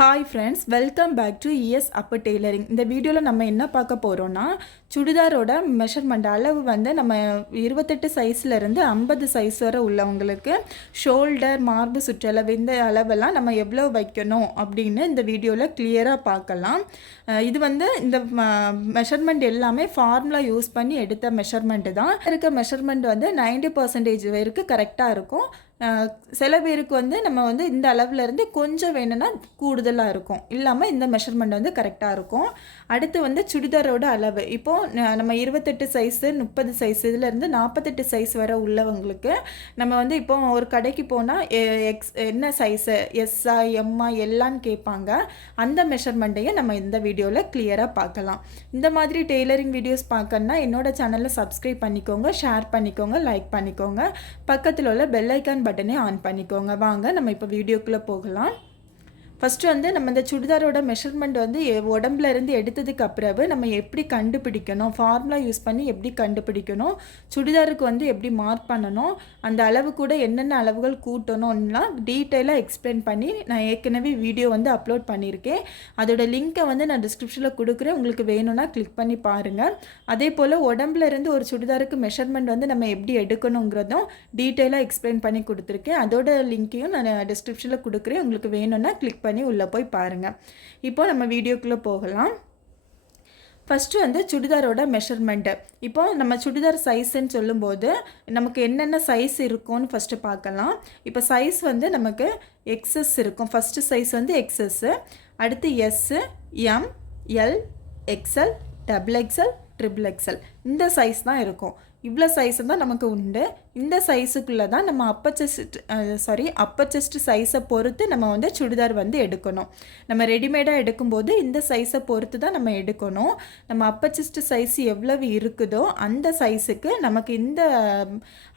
Hi friends, welcome back to ES upper tailoring. இந்த வீடியோவில் நம்ம என்ன பார்க்க போகிறோன்னா, சுடிதாரோட மெஷர்மெண்ட் அளவு வந்து நம்ம 28 சைஸ்லேருந்து 50 சைஸ் வரை உள்ளவங்களுக்கு ஷோல்டர், மார்பு சுற்றளவு இந்த அளவெல்லாம் நம்ம எவ்வளோ வைக்கணும் அப்படின்னு இந்த வீடியோவில் கிளியராக பார்க்கலாம். இது வந்து இந்த மெஷர்மெண்ட் எல்லாமே ஃபார்முலா யூஸ் பண்ணி எடுத்த மெஷர்மெண்ட்டு தான். இருக்க மெஷர்மெண்ட் வந்து 90% வரைக்கும் கரெக்டாக இருக்கும். சில பேருக்கு வந்து நம்ம வந்து இந்த அளவுலேருந்து கொஞ்சம் வேணும்னா கூடுதலாக இருக்கும், இல்லாமல் இந்த மெஷர்மெண்ட் வந்து கரெக்டாக இருக்கும். அடுத்து வந்து சுடிதாரோட அளவு இப்போது நம்ம 28 சைஸு 30 சைஸ் இதுலேருந்து 48 சைஸ் வரை உள்ளவங்களுக்கு நம்ம வந்து இப்போ ஒரு கடைக்கு போனால் என்ன சைஸு எஸ்ஸா எம்மா எல்லான்னு கேட்பாங்க. அந்த மெஷர்மெண்ட்டையும் நம்ம இந்த வீடியோவில் கிளியராக பார்க்கலாம். இந்த மாதிரி டெய்லரிங் வீடியோஸ் பார்க்கணுன்னா என்னோட சேனலில் சப்ஸ்கிரைப் பண்ணிக்கோங்க, ஷேர் பண்ணிக்கோங்க, லைக் பண்ணிக்கோங்க, பக்கத்தில் உள்ள பெல் ஐக்கான் பட்டனே ஆன் பண்ணிக்கோங்க. வாங்க நம்ம இப்போ வீடியோக்குள்ளே போகலாம். ஃபஸ்ட்டு வந்து நம்ம இந்த சுடிதாரோட மெஷர்மெண்ட் வந்து உடம்புல இருந்து எடுத்ததுக்கு அப்புறம் நம்ம எப்படி கண்டுபிடிக்கணும், ஃபார்முலா யூஸ் பண்ணி எப்படி கண்டுபிடிக்கணும், சுடிதாருக்கு வந்து எப்படி மார்க் பண்ணணும், அந்த அளவு கூட என்னென்ன அளவுகள் கூட்டணும்லாம் டீட்டெயிலாக எக்ஸ்பிளைன் பண்ணி நான் ஏற்கனவே வீடியோ வந்து அப்லோட் பண்ணியிருக்கேன். அதோட லிங்க்கை வந்து நான் டிஸ்கிரிப்ஷனில் கொடுக்குறேன், உங்களுக்கு வேணும்னா கிளிக் பண்ணி பாருங்கள். அதே போல் உடம்புல இருந்து ஒரு சுடிதாருக்கு மெஷர்மெண்ட் வந்து நம்ம எப்படி எடுக்கணுங்கிறதும் டீட்டெயிலாக எக்ஸ்பிளைன் பண்ணி கொடுத்துருக்கேன். அதோட லிங்க்கையும் நான் டிஸ்கிரிப்ஷனில் கொடுக்குறேன், உங்களுக்கு வேணும்னா கிளிக் பண்ணி உள்ளே போய் பாருங்கள். இப்போ நம்ம வீடியோக்குள்ளே போகலாம். ஃபஸ்ட்டு வந்து சுடிதாரோட மெஷர்மெண்ட்டு. இப்போ நம்ம சுடிதார் சைஸுன்னு சொல்லும்போது நமக்கு என்னென்ன சைஸ் இருக்கும்னு ஃபஸ்ட்டு பார்க்கலாம். இப்போ சைஸ் வந்து நமக்கு எக்ஸஸ் இருக்கும். ஃபஸ்ட்டு சைஸ் வந்து எக்ஸஸ்ஸு, அடுத்து S, M, L, XL, double XL, triple XL இந்த சைஸ் தான் இருக்கும். இவ்வளோ சைஸு தான் நமக்கு உண்டு. இந்த சைஸுக்குள்ளே தான் நம்ம அப்பர் செஸ்ட் சைஸை பொறுத்து நம்ம வந்து சுடிதார் வந்து எடுக்கணும். நம்ம ரெடிமேடாக எடுக்கும்போது இந்த சைஸை பொறுத்து தான் நம்ம எடுக்கணும். நம்ம அப்பர் செஸ்ட் சைஸ் எவ்வளவு இருக்குதோ அந்த சைஸுக்கு நமக்கு இந்த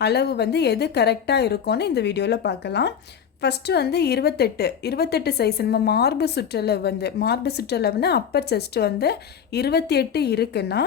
அளவு வந்து எது கரெக்டாக இருக்கும்னு இந்த வீடியோவில் பார்க்கலாம். ஃபஸ்ட்டு வந்து 28 சைஸ் நம்ம மார்பு சுற்றளவுன்னா அப்பர் செஸ்ட் வந்து 28 இருக்குன்னா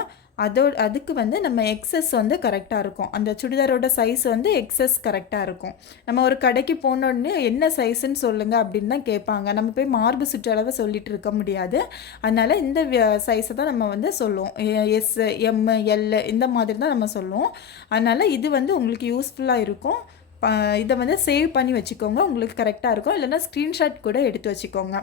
அதுக்கு வந்து நம்ம எக்ஸஸ் வந்து கரெக்டாக இருக்கும். அந்த சுடிதாரோட சைஸ் வந்து எக்ஸஸ் கரெக்டாக இருக்கும். நம்ம ஒரு கடைக்கு போனோடனே என்ன சைஸுன்னு சொல்லுங்கள் அப்படின்னு தான் கேட்பாங்க. நம்ம போய் மார்பு சுற்றளவை சொல்லிட்டு இருக்க முடியாது. அதனால் இந்த சைஸை தான் நம்ம வந்து சொல்லுவோம். எஸ், எம், எல் இந்த மாதிரி தான் நம்ம சொல்லுவோம். அதனால் இது வந்து உங்களுக்கு யூஸ்ஃபுல்லாக இருக்கும். இதை வந்து சேவ் பண்ணி வச்சுக்கோங்க, உங்களுக்கு கரெக்டாக இருக்கும். இல்லைன்னா ஸ்க்ரீன்ஷாட் கூட எடுத்து வச்சுக்கோங்க.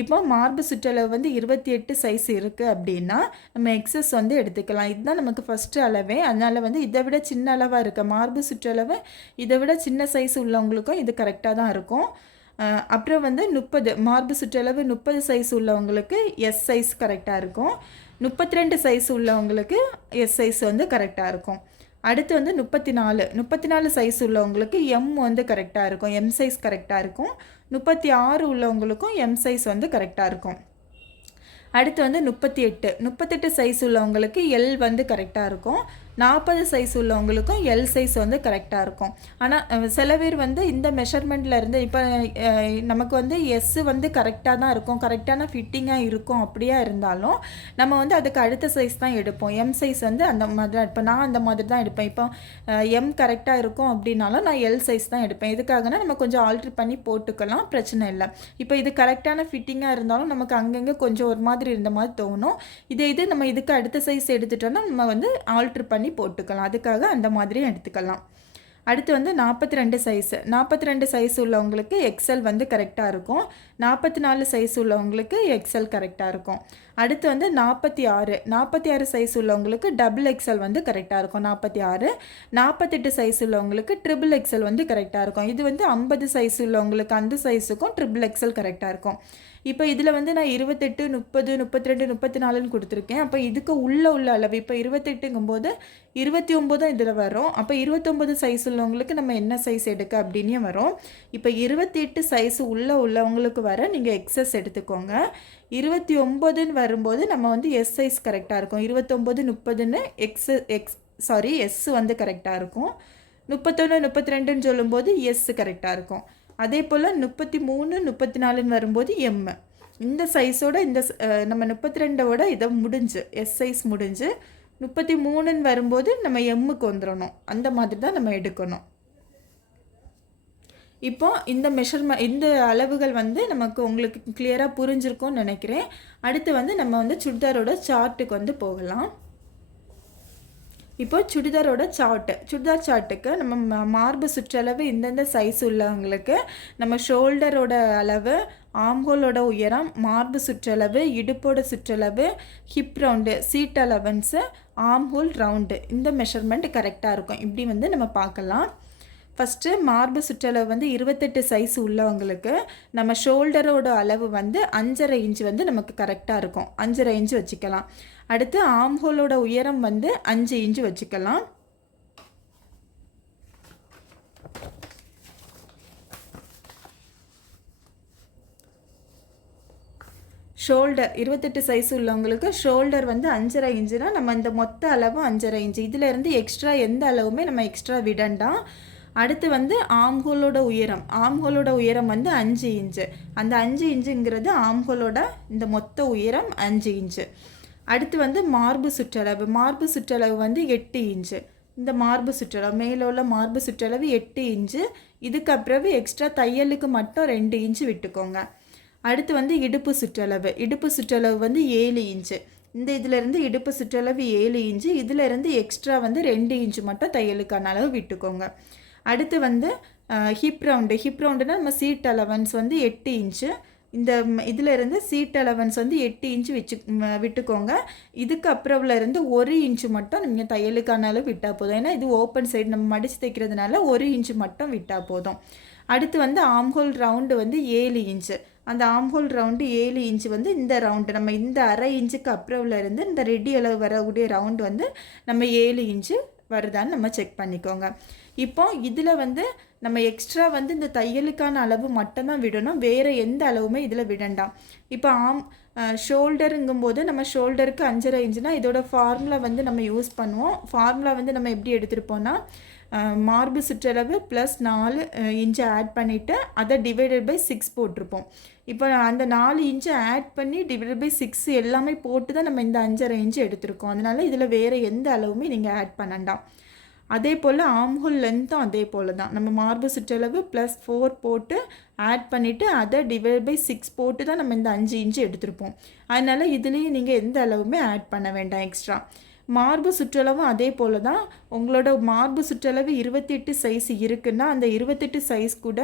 இப்போ மார்பு சுற்றளவு வந்து 28 சைஸ் இருக்குது அப்படின்னா நம்ம எக்ஸஸ் வந்து எடுத்துக்கலாம். இதுதான் நமக்கு ஃபஸ்ட்டு அளவே. அதனால் வந்து இதை விட சின்ன அளவாக இருக்க மார்பு சுற்றளவு இதை விட சின்ன சைஸ் உள்ளவங்களுக்கும் இது கரெக்டாக தான் இருக்கும். அப்புறம் வந்து 30 மார்பு சுற்றளவு 30 சைஸ் உள்ளவங்களுக்கு எஸ் சைஸ் கரெக்டாக இருக்கும். 32 சைஸ் உள்ளவங்களுக்கு எஸ் சைஸ் வந்து கரெக்டாக இருக்கும். அடுத்து வந்து 34 சைஸ் உள்ளவங்களுக்கு எம் வந்து கரெக்டாக இருக்கும், எம் சைஸ் கரெக்டாக இருக்கும். 36 உள்ளவங்களுக்கும் எம் சைஸ் வந்து கரெக்டாக இருக்கும். அடுத்து வந்து 38 சைஸ் உள்ளவங்களுக்கு எல் வந்து கரெக்டாக இருக்கும். 40 சைஸ் உள்ளவங்களுக்கும் எல் சைஸ் வந்து கரெக்டாக இருக்கும். ஆனால் சில பேர் வந்து இந்த மெஷர்மெண்ட்டில் இருந்து இப்போ நமக்கு வந்து எஸ்ஸு வந்து கரெக்டாக தான் இருக்கும், கரெக்டான ஃபிட்டிங்காக இருக்கும். அப்படியா இருந்தாலும் நம்ம வந்து அதுக்கு அடுத்த சைஸ் தான் எடுப்போம். எம் சைஸ் வந்து அந்த மாதிரி தான் எடுப்பேன். நான் அந்த மாதிரி தான் எடுப்பேன். இப்போ எம் கரெக்டாக இருக்கும் அப்படின்னாலும் நான் எல் சைஸ் தான் எடுப்பேன். எதுக்காகனா நம்ம கொஞ்சம் ஆல்ட்ரு பண்ணி போட்டுக்கலாம், பிரச்சனை இல்லை. இப்போ இது கரெக்டான ஃபிட்டிங்காக இருந்தாலும் நமக்கு அங்கங்கே கொஞ்சம் ஒரு மாதிரி இருந்த மாதிரி தோணும். இது நம்ம இதுக்கு அடுத்த சைஸ் எடுத்துட்டோம்னா நம்ம வந்து ஆல்ட்ரு பண்ணி போட்டுக்கலாம். அதுக்காக அந்த மாதிரியும் எடுத்துக்கலாம். அடுத்து வந்து 42 சைஸ் உள்ளவங்களுக்கு எக்ஸ்எல் வந்து கரெக்டாக இருக்கும். 44 சைஸ் உள்ளவங்களுக்கு எக்ஸ்எல் கரெக்டாக இருக்கும். அடுத்து வந்து 46 சைஸ் உள்ளவங்களுக்கு டபுள் எக்ஸ்எல் வந்து கரெக்டாக இருக்கும். 48 சைஸ் உள்ளவங்களுக்கு ட்ரிபிள் எக்ஸ்எல் வந்து கரெக்டாக இருக்கும். இது வந்து 50 சைஸ் உள்ளவங்களுக்கு அந்த சைஸுக்கும் ட்ரிபிள் எக்ஸ்எல் கரெக்டாக இருக்கும். இப்போ இதில் வந்து நான் 28, 30, 32, 34ன்னு கொடுத்துருக்கேன். அப்போ இதுக்கு உள்ள அளவு இப்போ 28ங்கும்போது 29 இதில் வரும். அப்போ 29 சைஸ் உள்ளவங்களுக்கு நம்ம என்ன சைஸ் எடுக்க அப்படின்னே வரும். இப்போ 28 சைஸ் உள்ளவங்களுக்கு வர நீங்கள் எக்ஸஸ் எடுத்துக்கோங்க. 29ன்னு வரும்போது நம்ம வந்து எஸ் சைஸ் கரெக்டாக இருக்கும். 29, 30ன்னு எஸ் வந்து கரெக்டாக இருக்கும். 31, 32ன்னு சொல்லும்போது எஸ் கரெக்டாக இருக்கும். அதே போல் 33, 34ன்னு வரும்போது எம். இந்த சைஸோட நம்ம 32ஓட இதை முடிஞ்சு எஸ் சைஸ் முடிஞ்சு 33ன்னு வரும்போது நம்ம எம்முக்கு வந்துடணும். அந்த மாதிரி தான் நம்ம எடுக்கணும். இப்போ இந்த அளவுகள் வந்து நமக்கு உங்களுக்கு கிளியராக புரிஞ்சிருக்கும்னு நினைக்கிறேன். அடுத்து வந்து நம்ம வந்து சுடிதாரோட சார்ட்டுக்கு வந்து போகலாம். இப்போ சுடிதாரோட சுடிதார் சார்ட்டுக்கு நம்ம மார்பு சுற்றளவு இந்தந்த சைஸ் உள்ளவங்களுக்கு நம்ம ஷோல்டரோட அளவு, ஆம்ஹோலோட உயரம், மார்பு சுற்றளவு, இடுப்போட சுற்றளவு, hip round, seat allowance, armhole round இந்த மெஷர்மெண்ட் கரெக்டாக இருக்கும். இப்படி வந்து நம்ம பார்க்கலாம். ஃபஸ்ட்டு மார்பு சுற்றளவு வந்து 28 சைஸ் உள்ளவங்களுக்கு நம்ம ஷோல்டரோட அளவு வந்து 5.5 இன்ச் வந்து நமக்கு கரெக்டாக இருக்கும். 5.5 இன்ச் வச்சுக்கலாம். அடுத்து ஆம்ஹோலோட உயரம் வந்து 5 இன்ச் வச்சுக்கலாம். ஷோல்டர் 28 சைஸ் உள்ளவங்களுக்கு ஷோல்டர் வந்து 5.5 இன்ச்சுனா நம்ம இந்த மொத்த அளவு 5.5 இன்ச்சு. இதிலேருந்து எக்ஸ்ட்ரா எந்த அளவுமே நம்ம எக்ஸ்ட்ரா விடண்டாம். அடுத்து வந்து ஆம்ஹோலோட உயரம் வந்து 5 இன்ச்சு. அந்த 5 இன்ச்சுங்கிறது ஆம்ஹோலோட இந்த மொத்த உயரம் 5 இன்ச்சு. அடுத்து வந்து மார்பு சுற்றளவு வந்து 8 இன்ச்சு. இந்த மார்பு சுற்றளவு மேலே உள்ள மார்பு சுற்றளவு 8 இன்ச்சு. இதுக்கப்புறம் எக்ஸ்ட்ரா தையலுக்கு மட்டும் 2 இன்ச்சு விட்டுக்கோங்க. அடுத்து வந்து இடுப்பு சுற்றளவு வந்து 7 இன்ச்சு. இந்த இதிலேருந்து இடுப்பு சுற்றளவு 7 இன்ச்சு. இதிலேருந்து எக்ஸ்ட்ரா வந்து 2 இன்ச்சு மட்டும் தையலுக்கான அளவு விட்டுக்கோங்க. அடுத்து வந்து ஹிப் ரவுண்டுனா நம்ம சீட் அலவன்ஸ் வந்து 8 இன்ச்சு. இந்த இதிலேருந்து சீட் அலவன்ஸ் வந்து 8 இன்ச்சு விட்டுக்கோங்க. இதுக்கு அப்புறம்லேருந்து 1 இன்ச்சு மட்டும் நீங்கள் தையலுக்கான அளவு விட்டால் போதும். ஏன்னா இது ஓப்பன் சைடு நம்ம மடித்து தைக்கிறதுனால 1 இன்ச்சு மட்டும் விட்டால் போதும். அடுத்து வந்து ஆம்ஹோல் ரவுண்டு வந்து 7 இன்ச்சு. அந்த ஆம்ஹோல் ரவுண்டு 7 இன்ச்சு வந்து இந்த ரவுண்டு நம்ம இந்த 1/2 இன்ச்சுக்கு அப்புறம்லேருந்து இந்த ரெடி அளவு வரக்கூடிய ரவுண்டு வந்து நம்ம 7 இன்ச்சு வருதான்னு நம்ம செக் பண்ணிக்கோங்க. இப்போ இதில் வந்து நம்ம எக்ஸ்ட்ரா வந்து இந்த தையலுக்கான அளவு மட்டும்தான் விடணும். வேறு எந்த அளவுமே இதில் விடண்டாம். இப்போ ஷோல்டருங்கும்போது நம்ம ஷோல்டருக்கு 5.5 இன்ச்சுனா இதோட ஃபார்முலா வந்து நம்ம யூஸ் பண்ணுவோம். ஃபார்முலா வந்து நம்ம எப்படி எடுத்துருப்போம்னா மார்பு சுற்றளவு ப்ளஸ் 4 இன்ச்சு ஆட் பண்ணிவிட்டு அதை டிவைடட் பை 6 போட்டிருப்போம். இப்போ அந்த 4 இன்ச்சு ஆட் பண்ணி டிவைடட் பை 6 எல்லாமே போட்டு தான் நம்ம இந்த 5.5 இன்ச்சு எடுத்திருக்கோம். அதனால் இதில் வேறு எந்த அளவுமே நீங்கள் ஆட் பண்ணண்டாம். அதே போல் ஆம்ஹோல் லென்த்தும் அதே போல் தான். நம்ம மார்பு சுற்றளவு ப்ளஸ் 4 போட்டு ஆட் பண்ணிவிட்டு அதை டிவைட் பை 6 போட்டு தான் நம்ம இந்த 5 இன்ச்சு எடுத்திருப்போம். அதனால் இதுலேயும் நீங்கள் எந்த அளவுமே ஆட் பண்ண வேண்டாம் எக்ஸ்ட்ரா. மார்பு சுற்றளவும் அதே போல் தான். உங்களோட மார்பு சுற்றளவு 28 சைஸ் இருக்குன்னா அந்த 28 சைஸ் கூட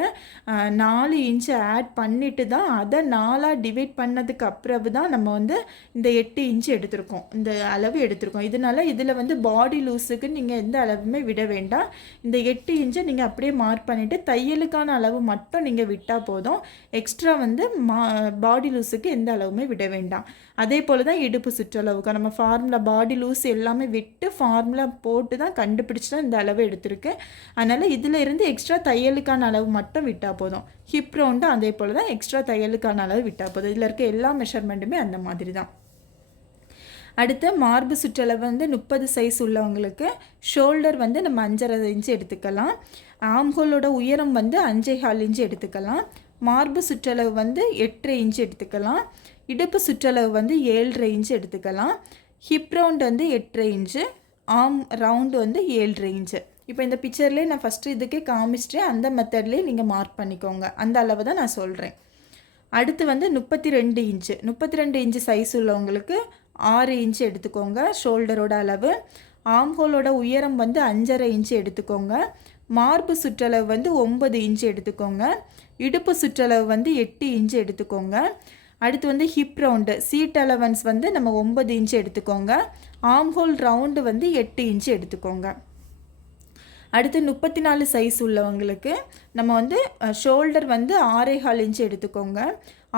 4 இன்ச்சு ஆட் பண்ணிவிட்டு தான் அதை 4ஆக டிவைட் பண்ணதுக்கு அப்புறம் தான் நம்ம வந்து இந்த 8 இன்ச்சு எடுத்திருக்கோம். இந்த அளவு எடுத்திருக்கோம். இதனால் இதில் வந்து பாடி லூஸுக்கு நீங்கள் எந்த அளவுமே விட வேண்டாம். இந்த 8 இன்ச்சை நீங்கள் அப்படியே மார்க் பண்ணிவிட்டு தையலுக்கான அளவு மட்டும் நீங்கள் விட்டால் போதும். எக்ஸ்ட்ரா வந்து பாடி லூஸுக்கு எந்த அளவுமே விட வேண்டாம். அதே போல் தான் இடுப்பு சுற்றளவுக்கு நம்ம ஃபார்முலா பாடி லூஸ் எல்லாமே விட்டு ஃபார்முலா போட்டு தான் கண்டுபிடிச்சி தான் இந்த அளவு எடுத்திருக்கேன். அதனால் இதில் இருந்து எக்ஸ்ட்ரா தையலுக்கான அளவு மட்டும் விட்டால் போதும். ஹிப் ரவுண்டும் அதே போல் தான் எக்ஸ்ட்ரா தையலுக்கான அளவு விட்டால் போதும். இதில் இருக்க எல்லா மெஷர்மெண்ட்டுமே அந்த மாதிரி தான். அடுத்து மார்பு சுற்றளவு வந்து 30 சைஸ் உள்ளவங்களுக்கு ஷோல்டர் வந்து நம்ம 5.5 இன்ச்சு எடுத்துக்கலாம். ஆம்ஹோலோட உயரம் வந்து 5.25 இன்ச்சு எடுத்துக்கலாம். மார்பு சுற்றளவு வந்து 8.5 இன்ச்சு எடுத்துக்கலாம். இடுப்பு சுற்றளவு வந்து 7.5 இன்ச்சு எடுத்துக்கலாம். ஹிப் ரவுண்ட் வந்து 8.5 இன்ச்சு. ஆம் ரவுண்டு வந்து 7.5 இன்ச்சு. இப்போ இந்த பிக்சர்லேயே நான் ஃபஸ்ட்டு இதுக்கே காமிச்சிட்டேன். அந்த மெத்தட்லேயே நீங்கள் மார்க் பண்ணிக்கோங்க. அந்த அளவு தான் நான் சொல்கிறேன். அடுத்து வந்து 32 இன்ச்சு. 32 இன்ச்சு சைஸ் உள்ளவங்களுக்கு 6 இன்ச்சு எடுத்துக்கோங்க ஷோல்டரோட அளவு. ஆம்ஹோலோட உயரம் வந்து 5.5 இன்ச்சு எடுத்துக்கோங்க. மார்பு சுற்றளவு வந்து 9 இன்ச்சு எடுத்துக்கோங்க. இடுப்பு சுற்றளவு வந்து 8 இன்ச்சு எடுத்துக்கோங்க. அடுத்து வந்து ஹிப் ரவுண்டு சீட் அலவன்ஸ் வந்து நம்ம 9 இன்ச்சு எடுத்துக்கோங்க. ஆம்ஹோல் ரவுண்டு வந்து 8 இன்ச்சு எடுத்துக்கோங்க. அடுத்து 34 சைஸ் உள்ளவங்களுக்கு நம்ம வந்து ஷோல்டர் வந்து 6.25 இன்ச்சு எடுத்துக்கோங்க.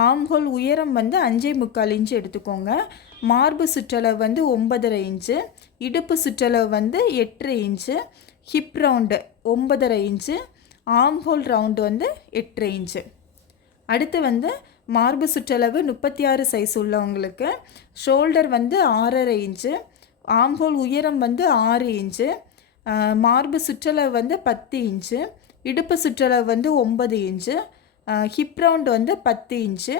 ஆம்ஹோல் உயரம் வந்து 5.25 இன்ச்சு எடுத்துக்கோங்க. மார்பு சுற்றளவு வந்து 9.5 இன்ச்சு. இடுப்பு சுற்றளவு வந்து 8.5 inch. Hip round 9.5 inch. Armhole round வந்து 8.5 இன்ச்சு. அடுத்து வந்து மார்பு சுற்றளவு 36 சைஸ் உள்ளவங்களுக்கு ஷோல்டர் வந்து 6.5 இன்ச்சு. ஆம்ஹோல் உயரம் வந்து 6 இன்ச்சு. மார்பு சுற்றளவு வந்து 10 இன்ச்சு. இடுப்பு சுற்றளவு வந்து 9 இன்ச்சு. ஹிப் ரவுண்டு வந்து 10 இன்ச்சு.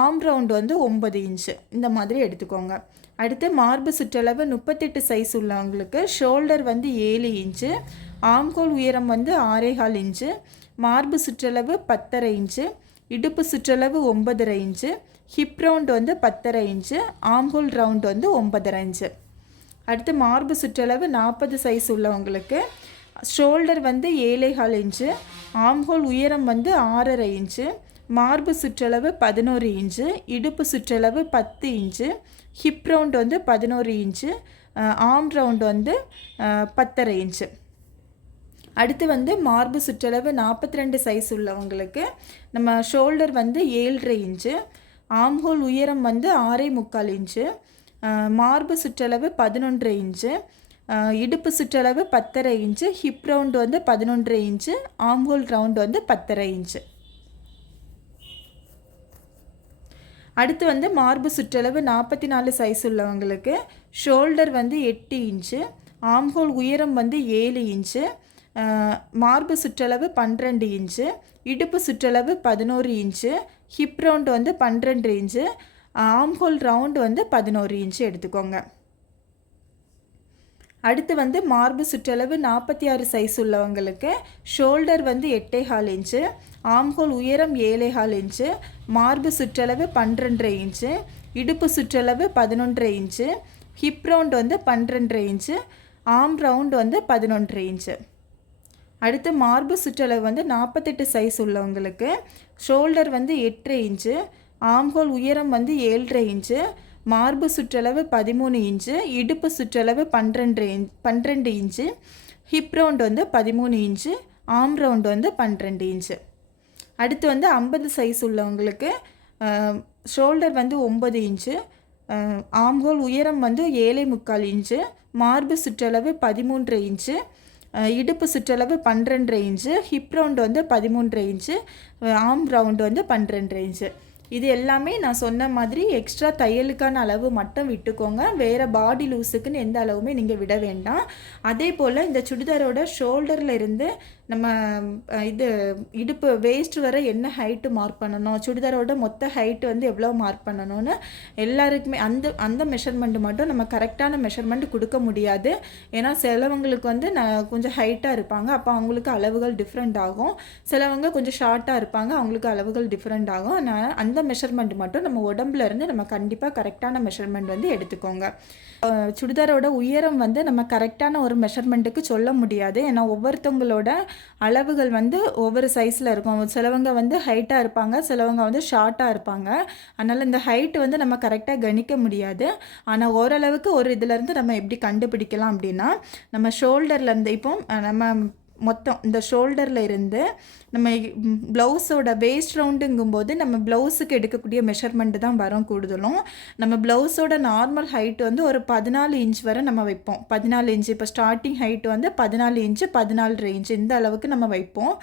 ஆம் ரவுண்டு வந்து 9 இன்ச்சு. இந்த மாதிரி எடுத்துக்கோங்க. அடுத்து மார்பு சுற்றளவு 38 சைஸ் உள்ளவங்களுக்கு ஷோல்டர் வந்து 7 இன்ச்சு. ஆம்ஹோல் உயரம் வந்து 6.25 இன்ச்சு. மார்பு சுற்றளவு 10.5 இன்ச்சு, இடுப்பு சுற்றளவு 9.5 இன்ச்சு, ஹிப் ரவுண்ட் வந்து 10.5 இன்ச்சு, ஆம்ஹோல் ரவுண்ட் வந்து 9.5 இன்ச்சு. அடுத்து மார்பு சுற்றளவு 40 சைஸ் உள்ளவங்களுக்கு ஷோல்டர் வந்து 7.25 இன்ச்சு, ஆம்ஹோல் உயரம் வந்து 6.5 இன்ச்சு, மார்பு சுற்றளவு 11 இன்ச்சு, இடுப்பு சுற்றளவு 10 இன்ச்சு, ஹிப் ரவுண்ட் வந்து 11 இன்ச்சு, ஆர்ம் ரவுண்ட் வந்து 10.5 இன்ச்சு. அடுத்து வந்து மார்பு சுற்றளவு 42 சைஸ் உள்ளவங்களுக்கு நம்ம ஷோல்டர் வந்து 7.5 இன்ச்சு, ஆம்ஹோல் உயரம் வந்து 6.25 இன்ச்சு, மார்பு சுற்றளவு 11 இன்ச்சு, இடுப்பு சுற்றளவு 10.5 இன்ச்சு, ஹிப் ரவுண்ட் வந்து 11 இன்ச்சு, ஆம்ஹோல் ரவுண்ட் வந்து 10.5 இன்ச்சு. அடுத்து வந்து மார்பு சுற்றளவு 44 சைஸ் உள்ளவங்களுக்கு ஷோல்டர் வந்து 8 இன்ச்சு, ஆம்ஹோல் உயரம் வந்து 7 இன்ச்சு, மார்பு சுற்றளவு 12 இன்ச்சு, இடுப்பு சுற்றளவு 11 இன்ச்சு, ஹிப் ரவுண்ட் வந்து 12 இன்ச்சு, ஆம்ஹோல் ரவுண்டு வந்து 11 இன்ச்சு எடுத்துக்கோங்க. அடுத்து வந்து மார்பு சுற்றளவு 46 சைஸ் உள்ளவங்களுக்கு ஷோல்டர் வந்து 8.25 இன்ச்சு, ஆம்ஹோல் உயரம் 7.25 இன்ச்சு, மார்பு சுற்றளவு 12.5 இன்ச்சு, இடுப்பு சுற்றளவு 11 இன்ச்சு, ஹிப் ரவுண்ட் வந்து 12 இன்ச்சு, ஆர்ம் ரவுண்ட் வந்து 11 இன்ச்சு. அடுத்து மார்பு சுற்றளவு வந்து 48 சைஸ் உள்ளவங்களுக்கு ஷோல்டர் வந்து 8 இன்ச்சு, ஆம்ஹோல் உயரம் வந்து 7.5 இன்ச்சு, மார்பு சுற்றளவு 13 இன்ச்சு, இடுப்பு சுற்றளவு 12 இன்ச்சு, ஹிப் ரவுண்ட் வந்து 13 இன்ச்சு, ஆர்ம் ரவுண்ட் வந்து 12 இன்ச்சு. அடுத்து வந்து 50 சைஸ் உள்ளவங்களுக்கு ஷோல்டர் வந்து 9 இன்ச்சு, ஆம்ஹோல் உயரம் வந்து 7.25 இன்ச்சு, மார்பு சுற்றளவு 13 இன்ச்சு, இடுப்பு சுற்றளவு 12 இன்ச்சு, ஹிப் ரவுண்ட் வந்து 13 இன்ச்சு, ஆர்ம் ரவுண்ட் வந்து 12 இன்ச்சு. இது எல்லாமே நான் சொன்ன மாதிரி எக்ஸ்ட்ரா தையலுக்கான அளவு மட்டும் விட்டுக்கோங்க. வேறு பாடி லூஸுக்குன்னு எந்த அளவுமே நீங்கள் விட வேண்டாம். அதே போல் இந்த சுடிதாரோட ஷோல்டரில் இருந்து நம்ம இது இடுப்பு வேஸ்ட் வர என்ன ஹைட்டு மார்க் பண்ணணும், சுடிதாரோட மொத்த ஹைட்டு வந்து எவ்வளோ மார்க் பண்ணணும்னு எல்லாருக்குமே அந்த மெஷர்மெண்ட் மட்டும் நம்ம கரெக்டான மெஷர்மெண்ட் கொடுக்க முடியாது. ஏன்னா சிலவங்களுக்கு வந்து கொஞ்சம் ஹைட்டாக இருப்பாங்க, அப்போ அவங்களுக்கு அளவுகள் டிஃப்ரெண்ட் ஆகும். சிலவங்க கொஞ்சம் ஷார்ட்டாக இருப்பாங்க, அவங்களுக்கு அளவுகள் டிஃப்ரெண்ட் ஆகும். ஆனால் அந்த மெஷர்மெண்ட் மட்டும் நம்ம உடம்புல இருந்து நம்ம கண்டிப்பாக கரெக்டான மெஷர்மெண்ட் வந்து எடுத்துக்கோங்க. சுடிதாரோட உயரம் வந்து நம்ம கரெக்டான ஒரு மெஷர்மெண்ட்டுக்கு சொல்ல முடியாது. ஏன்னா ஒவ்வொருத்தவங்களோட அளவுகள் வந்து ஒவ்வொரு சைஸில் இருக்கும். சிலவங்க வந்து ஹைட்டாக இருப்பாங்க, சிலவங்க வந்து ஷார்ட்டாக இருப்பாங்க. அதனால் இந்த ஹைட்டு வந்து நம்ம கரெக்டாக கணிக்க முடியாது. ஆனால் ஓரளவுக்கு ஒரு இதிலேருந்து நம்ம எப்படி கண்டுபிடிக்கலாம் அப்படின்னா, நம்ம ஷோல்டர்லேருந்து இப்போ நம்ம மொத்தம் இந்த ஷோல்டரில் இருந்து நம்ம ப்ளவுஸோட வேஸ்ட் ரவுண்டுங்கும்போது நம்ம ப்ளவுஸுக்கு எடுக்கக்கூடிய மெஷர்மெண்ட்டு தான் வரும் கூடுதலும். நம்ம ப்ளவுஸோட நார்மல் ஹைட்டு வந்து ஒரு 14 இன்ச் வரை நம்ம வைப்போம். 14 இன்ச்சு இப்போ ஸ்டார்டிங் ஹைட்டு வந்து 14 இன்ச்சு 14.5 இன்ச்சு இந்த அளவுக்கு நம்ம வைப்போம்.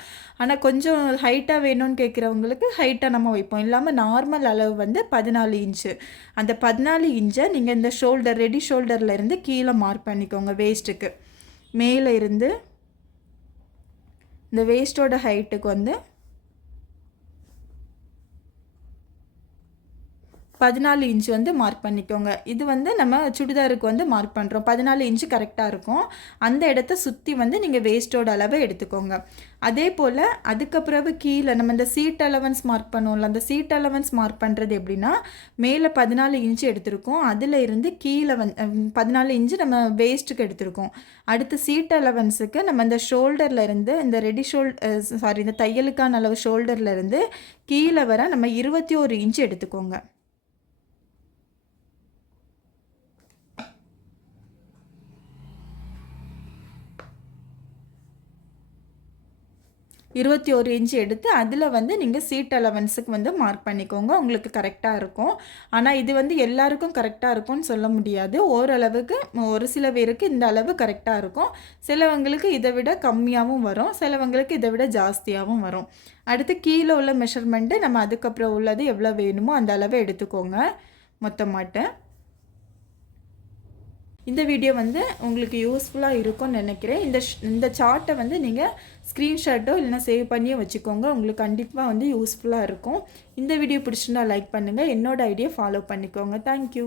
ஆனால் கொஞ்சம் ஹைட்டாக வேணும்னு கேட்குறவங்களுக்கு ஹைட்டாக நம்ம வைப்போம். இல்லாமல் நார்மல் அளவு வந்து 14 இன்ச்சு. அந்த 14 இன்ச்சை நீங்கள் இந்த ஷோல்டர் ரெடி ஷோல்டரில் இருந்து கீழே மார்க் பண்ணிக்கோங்க. வேஸ்ட்டுக்கு மேலே இருந்து இந்த வேஸ்ட்டோட ஹைட்டுக்கு வந்து 14 இன்ச் வந்து மார்க் பண்ணிக்கோங்க. இது வந்து நம்ம சுடிதாருக்கு வந்து மார்க் பண்ணுறோம். 14 இன்ச்சு கரெக்டாக இருக்கும். அந்த இடத்த சுற்றி வந்து நீங்கள் வேஸ்ட்டோட அளவை எடுத்துக்கோங்க. அதே போல் அதுக்கப்புறம் கீழே நம்ம இந்த சீட் அலவன்ஸ் மார்க் பண்ணுவோம்ல, அந்த சீட் அலவன்ஸ் மார்க் பண்ணுறது எப்படின்னா, மேலே 14 இன்ச்சு எடுத்திருக்கோம், அதில் இருந்து கீழே 14 இன்ச்சு நம்ம வேஸ்ட்டுக்கு எடுத்திருக்கோம். அடுத்து சீட் அலவன்ஸுக்கு நம்ம இந்த ஷோல்டரில் இருந்து இந்த ரெடி இந்த தையலுக்கான அளவு ஷோல்டரில் இருந்து கீழே வர நம்ம 21 இன்ச்சு எடுத்துக்கோங்க. 21 இன்ச்சு எடுத்து அதில் வந்து நீங்கள் சீட் அலவன்ஸுக்கு வந்து மார்க் பண்ணிக்கோங்க. உங்களுக்கு கரெக்டாக இருக்கும். ஆனால் இது வந்து எல்லாருக்கும் கரெக்டாக இருக்கும்னு சொல்ல முடியாது. ஓரளவுக்கு ஒரு சில பேருக்கு இந்த அளவு கரெக்டாக இருக்கும், சிலவங்களுக்கு இதை விட கம்மியாகவும் வரும், சிலவங்களுக்கு இதை விட ஜாஸ்தியாகவும் வரும். அடுத்து கீழே உள்ள மெஷர்மெண்ட்டு நம்ம அதுக்கப்புறம் உள்ளது எவ்வளோ வேணுமோ அந்த அளவை எடுத்துக்கோங்க மொத்தமாட்டு. இந்த வீடியோ வந்து உங்களுக்கு யூஸ்ஃபுல்லாக இருக்கும்னு நினைக்கிறேன். இந்த சார்ட்டை வந்து நீங்கள் ஸ்க்ரீன்ஷாட்டோ இல்லைனா சேவ் பண்ணியோ வச்சுக்கோங்க. உங்களுக்கு கண்டிப்பாக வந்து யூஸ்ஃபுல்லாக இருக்கும். இந்த வீடியோ பிடிச்சிருந்தா லைக் பண்ணுங்கள், என்னோடய ஐடியா ஃபாலோ பண்ணிக்கோங்க. தேங்க்யூ.